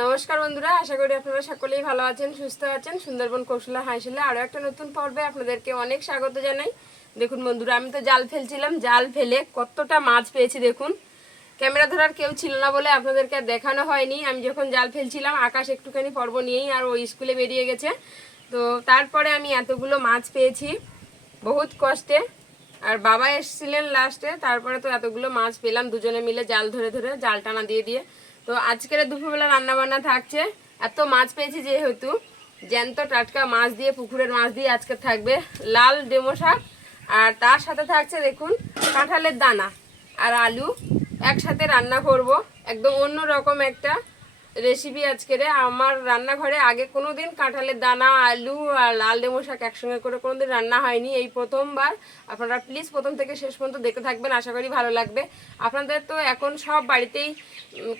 নমস্কার বন্ধুরা, আশা করি আপনারা সকলেই ভালো আছেন, সুস্থ আছেন। সুন্দরবন কৌশলা হাইসেলে আরও একটা নতুন পর্বে আপনাদেরকে অনেক স্বাগত জানাই। দেখুন বন্ধুরা, আমি তো জাল ফেলছিলাম, জাল ফেলে কতটা মাছ পেয়েছি দেখুন। ক্যামেরা ধরার কেউ ছিল না বলে আপনাদেরকে দেখানো হয়নি। আমি যখন জাল ফেলছিলাম, আকাশ একটুখানি পর্ব নিয়েই আর ওই স্কুলে বেরিয়ে গেছে। তো তারপরে আমি এতগুলো মাছ পেয়েছি, বহুত কষ্টে। আর বাবা এসেছিলেন লাস্টে তারপরে তো এতগুলো মাছ পেলাম দুজনে মিলে জাল ধরে ধরে, জাল টানা দিয়ে দিয়ে। তো আজকের দুপুরবেলা রান্না বান্না থাকছে। এত মাছ পেয়েছি যেহেতু। জ্যান্ত টাটকা মাছ দিয়ে, পুকুরের মাছ দিয়ে আজকে থাকবে লাল ডেমো শাক। আর তার সাথে থাকছে দেখুন কাঁঠালের দানা আর আলু। একসাথে রান্না করব। একদম অন্য রকম একটা রেসিপি আজকের আমার রান্নাঘরে আগে কোনো দিন কাঁঠালের দানা, আলু আর লাল লেবু শাক একসঙ্গে করে কোনো দিন রান্না হয়নি। এই প্রথমবার। আপনারা প্লিজ প্রথম থেকে শেষ পর্যন্ত দেখতে থাকবেন, আশা করি ভালো লাগবে। আপনাদের তো এখন সব বাড়িতেই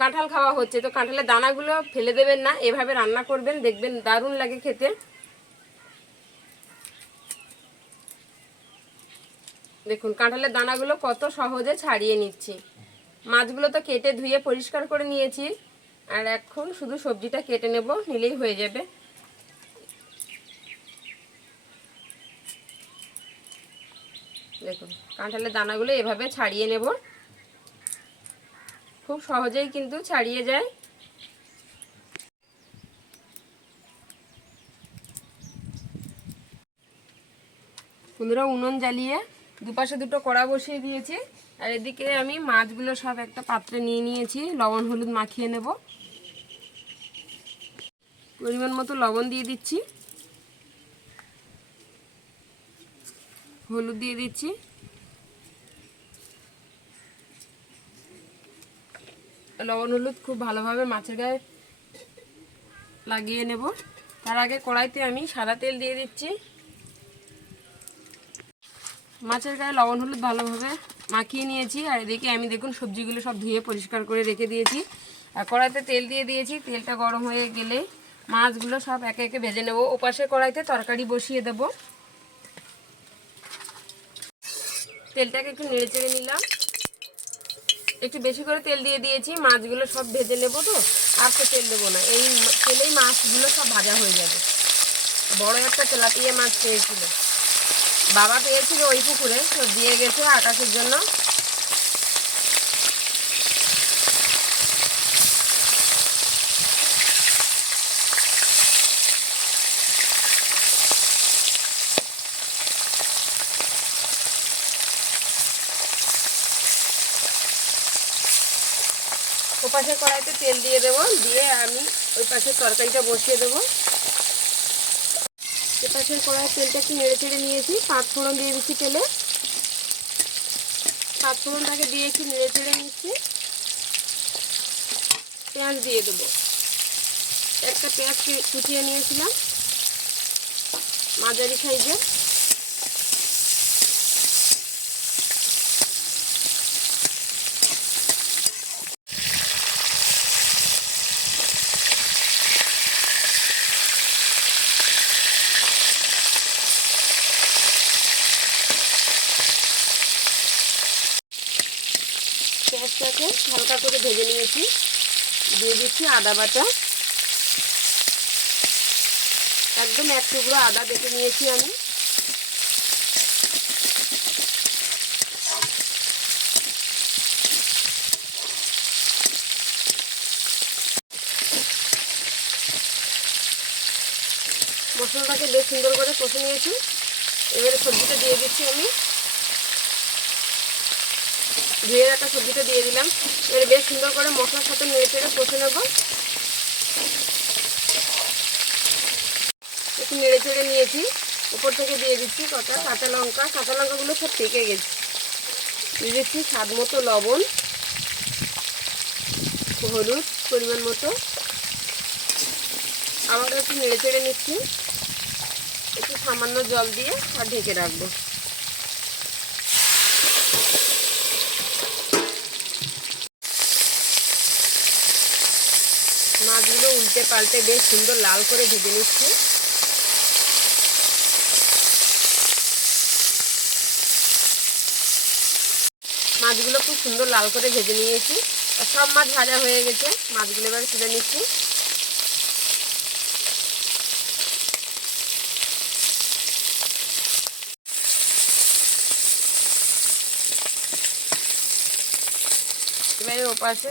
কাঁঠাল খাওয়া হচ্ছে। তো কাঁঠালের দানাগুলো ফেলে দেবেন না, এভাবে রান্না করবেন, দেখবেন দারুণ লাগে খেতে। দেখুন, কাঁঠালের দানাগুলো কত সহজে ছাড়িয়ে নিচ্ছি। মাছগুলো তো কেটে ধুয়ে পরিষ্কার করে নিয়েছি। আর এখন শুধু সবজিটা কেটে নেব, নিলেই হয়ে যাবে। দেখুন, কাঁঠালের দানাগুলো এভাবে ছাড়িয়ে নেব। খুব সহজেই কিন্তু ছাড়িয়ে যায়। বন্ধুরা উনুন জ্বালিয়ে দুপাশে দুটো কড়া বসিয়ে দিয়েছি। আর এদিকে আমি মাছগুলো সব একটা পাত্রে নিয়ে নিয়েছি, লবণ, হলুদ মাখিয়ে নেব। পরিমাণ মতো লবণ দিয়ে দিচ্ছি। হলুদ দিয়ে দিচ্ছি। লবণ হলুদ খুব ভালোভাবে মাছের গায়ে লাগিয়ে নেব। তার আগে কড়াইতে আমি সাদা তেল দিয়ে দিচ্ছি। মাছের গায়ে লবণ হলুদ ভালোভাবে মাখিয়ে নিয়েছি। আর এদিকে আমি দেখুন সবজিগুলো সব ধুয়ে পরিষ্কার করে রেখে দিয়েছি। আর কড়াইতে তেল দিয়ে দিয়েছি। তেলটা গরম হয়ে গেলে মাছগুলো সব একে একে ভেজে নেব। ওপাশে কড়াইতে তরকারি বসিয়ে দেব। তেলটাকে একটু নেড়ে চেড়ে নিলাম। একটু বেশি করে তেল দিয়ে দিয়েছি, মাছগুলো সব ভেজে নেব তো। আর তো তেল দেবো না, এই তেলেই মাছগুলো সব ভাজা হয়ে যাবে। বড় একটা তেলাপিয়া মাছ পেয়েছিল। বাবা পেয়েছিল ওই পুকুরে, তো দিয়ে গেছে আকাশের জন্য। পাশে কড়াইতে তেল দিয়ে দেবো, দিয়ে আমি ওই পাশে তরকারিটা বসিয়ে দেবো। এ পাশের কড়াইয়ের তেলটা একটু নেড়ে চেড়ে নিয়েছি, পাঁচ ফোড়ন দিয়ে দিচ্ছি তেলে। পাঁচ ফোড়নটাকে দিয়ে একটু নেড়ে চেড়ে নিচ্ছি। পেঁয়াজ দিয়ে দেবো। একটা পেঁয়াজ কুচিয়ে নিয়েছিলাম, মাঝারি সাইজের। নিয়েছি দিয়ে দিচ্ছি আদা বাটা। একদম এক টুকরো আদা বেটে নিয়েছি আমি। মশলাটাকে বেশ সুন্দর করে কষে নিয়েছি। এবারে সবজিটা দিয়ে দিচ্ছি আমি। ধুয়ে রাখা সবজিটা দিয়ে দিলাম। এবারে বেশ সুন্দর করে মশলার সাথে নেড়ে চেড়ে কষে নেব। একটু নেড়ে চেড়ে নিয়েছি। উপর থেকে দিয়ে দিচ্ছি কটা কাঁচা লঙ্কা। কাঁচা লঙ্কাগুলো সব পেকে গেছে। দিয়ে দিচ্ছি স্বাদ মতো লবণ, হলুদ পরিমাণ মতো। আবার একটু নেড়ে চেড়ে নিচ্ছি। একটু সামান্য জল দিয়ে আর ঢেকে রাখব। উল্টে পাল্টে বেশ সুন্দর লাল করে ভেজে নিচ্ছি। মাছগুলো খুব সুন্দর লাল করে ভেজে নিয়েছি। সব মাছ ভাজা হয়ে গেছে, মাছগুলো এবার তুলে নিচ্ছি। এবারে ওপাশে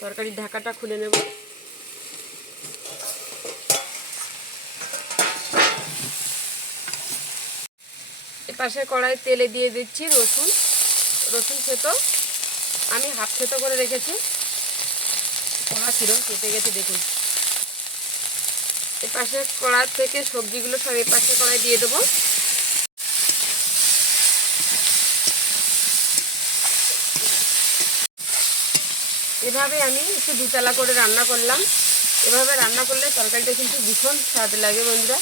তরকারির ঢাকাটা খুলে নেব। এপাশে কড়াই তেলে দিয়ে দিচ্ছি রসুন রসুন খেতো আমি হাফ খেতো করে রেখেছি। কড়া কিরম কেটে গেছে দেখুন। এপাশে কড়া থেকে সবজিগুলো সব এপাশে কড়াই দিয়ে দেবো। এভাবে আমি একটু দুতলা করে রান্না করলাম। এভাবে রান্না করলে তরকারিটা কিন্তু ভীষণ স্বাদ লাগে বন্ধুরা।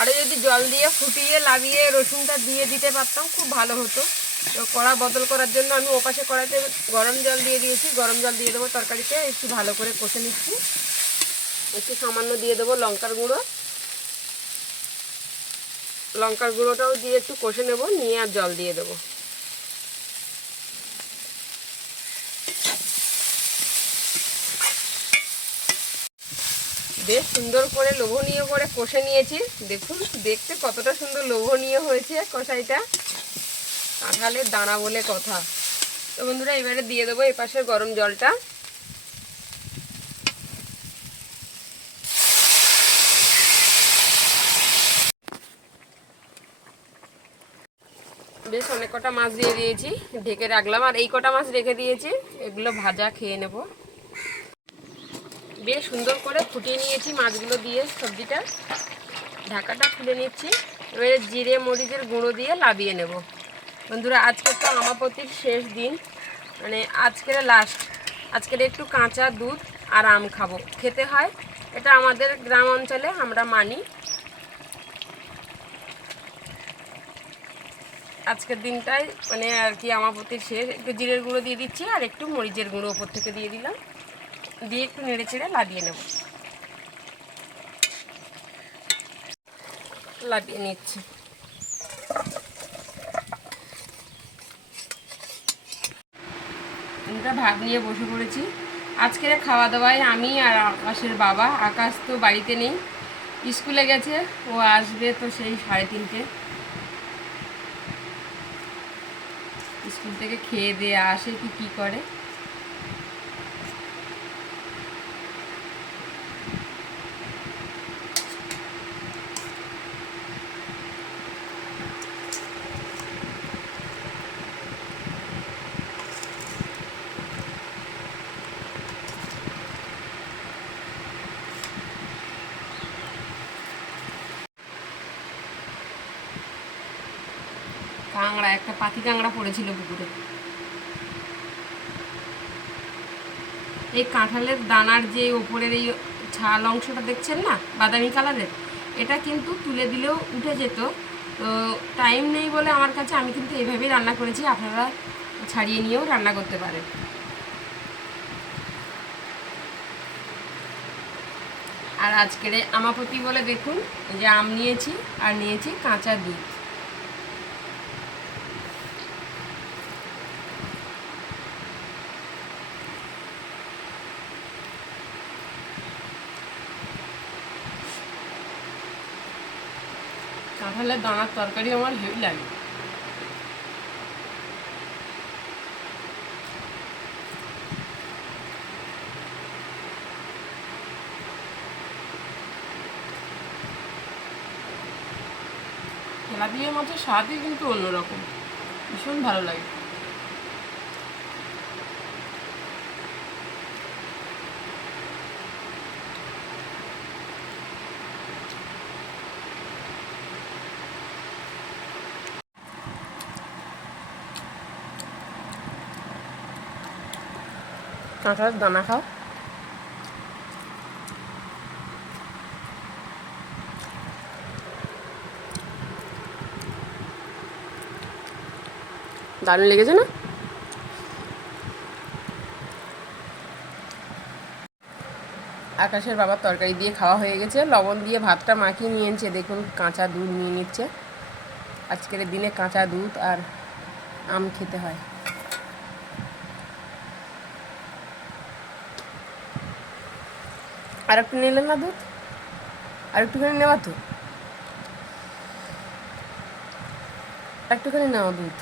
আরও যদি জল দিয়ে ফুটিয়ে লাগিয়ে রসুনটা দিয়ে দিতে পারতাম, খুব ভালো হতো। তো কড়া বদল করার জন্য আমি ওপাশে কড়াইতে গরম জল দিয়ে দিয়েছি। গরম জল দিয়ে দেবো তরকারিতে, একটু ভালো করে কষে নিচ্ছি। একটু সামান্য দিয়ে দেবো লঙ্কার গুঁড়ো। লঙ্কার গুঁড়োটাও দিয়ে একটু কষে নেব, নিয়ে আর জল দিয়ে দেবো। বেশ সুন্দর করে লোভনীয় করে কষে নিয়েছি। দেখুন, দেখতে কতটা সুন্দর লোভনীয় হয়েছে কষাইটা। কাঁঠালের দানা বলে কথা। তো বন্ধুরা, এবারে দিয়ে দেবো এপাশের গরম জলটা। বেশ অনেক কটা মাছ দিয়ে দিয়েছি, ঢেকে রাখলাম। আর এই কটা মাছ রেখে দিয়েছি, এগুলো ভাজা খেয়ে নেব। বেশ সুন্দর করে ফুটিয়ে নিয়েছি মাছগুলো দিয়ে সবজিটা। ঢাকাটা খুলে নিচ্ছি। এবারে জিরে, মরিচের গুঁড়ো দিয়ে লাবিয়ে নেব। বন্ধুরা, আজকে তো আমাপতির শেষ দিন। মানে আজকের লাস্ট আজকের একটু কাঁচা দুধ আর আম খাব। খেতে হয়। এটা আমাদের গ্রাম অঞ্চলে আমরা মানি। আজকের দিনটাই মানে আর কি আমাপতির শেষ। একটু জিরের গুঁড়ো দিয়ে দিচ্ছি আর একটু মরিচের গুঁড়ো ওপর থেকে দিয়ে দিলাম। দিয়ে একটু নেড়ে চেড়ে লাগিয়ে নেব। লাগিয়ে নিচ্ছি। আমরা নিয়ে বসে পড়েছি। আজকের খাওয়া দাওয়ায় আমি আর আকাশের বাবা। আকাশ তো বাড়িতে নেই, স্কুলে গেছে, ও আসবে তো সেই সাড়ে তিনটে। স্কুল থেকে খেয়ে দিয়ে আসে কি কি করে? কাঁংড়া একটা পাতি কাঁংড়া পড়েছিল পুকুরে। এই কাঁঠালের দানার যে ওপরের এই ছাল অংশটা দেখছেন না, বাদামি কালারের, এটা কিন্তু তুলে দিলেও উঠে যেত। তো টাইম নেই বলে আমার কাছে, আমি কিন্তু এইভাবেই রান্না করেছি, আপনারা ছাড়িয়ে নিয়েও রান্না করতে পারেন। আর আজকের আমাপতি বলে দেখুন যে আম নিয়েছি, আর নিয়েছি কাঁচা দুধ। কাঁঠালের দানার তরকারি আমার হেভি লাগে। খেলা দিয়ে মাছের স্বাদই কিন্তু অন্যরকম। ভীষণ ভালো লাগে। কাঁঠালের দানা খাও। দারুণ লেগেছে না? আকাশের বাবার তরকারি দিয়ে খাওয়া হয়ে গেছে। লবণ দিয়ে ভাতটা মাখিয়ে নিয়েছে। দেখুন, কাঁচা দুধ নিয়ে নিচ্ছে। আজকের দিনে কাঁচা দুধ আর আম খেতে হয়। আর একটু নিলেন না দুধ? আর একটুখানি নেওয়া তো। একটুখানি নেওয়া দুধ।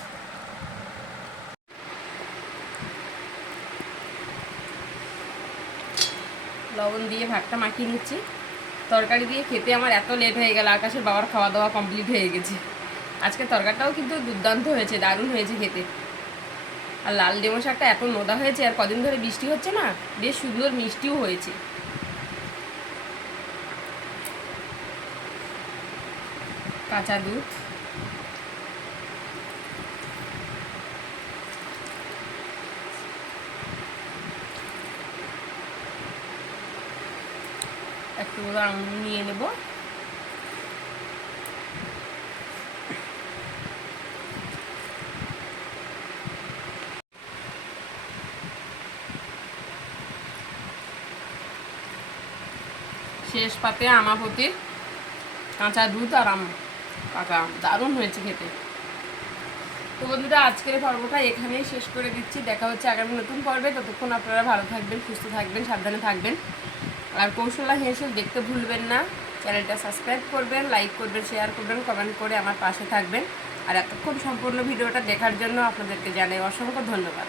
লবণ দিয়ে ভাতটা মাখিয়ে নিচ্ছি। তরকারি দিয়ে খেতে আমার এত লেট হয়ে গেল, আকাশের বাবার খাওয়া দাওয়া কমপ্লিট হয়ে গেছে। আজকে তরকারিটাও কিন্তু দুর্দান্ত হয়েছে, দারুণ হয়েছে খেতে। আর লাল ডেমো শাকটা এত নোদা হয়েছে, আর কদিন ধরে বৃষ্টি হচ্ছে না, বেশ সুন্দর মিষ্টিও হয়েছে। কাঁচা দুধ। একটু আঙুল নিয়ে নেব। শেষ পাতে আমাপতির কাঁচা দুধ আর আম। পাকা দারুণ হয়েছে খেতে। তো বন্ধুরা, আজকের পর্বটা এখানেই শেষ করে দিচ্ছি। দেখা হচ্ছে আগামী নতুন পর্বে। ততক্ষণ আপনারা ভালো থাকবেন, সুস্থ থাকবেন, সাবধানে থাকবেন। আর কৌশলা হেসেল দেখতে ভুলবেন না। চ্যানেলটা সাবস্ক্রাইব করবেন, লাইক করবেন, শেয়ার করবেন, কমেন্ট করে আমার পাশে থাকবেন। আর এতক্ষণ সম্পূর্ণ ভিডিওটা দেখার জন্য আপনাদেরকে জানাই অসংখ্য ধন্যবাদ।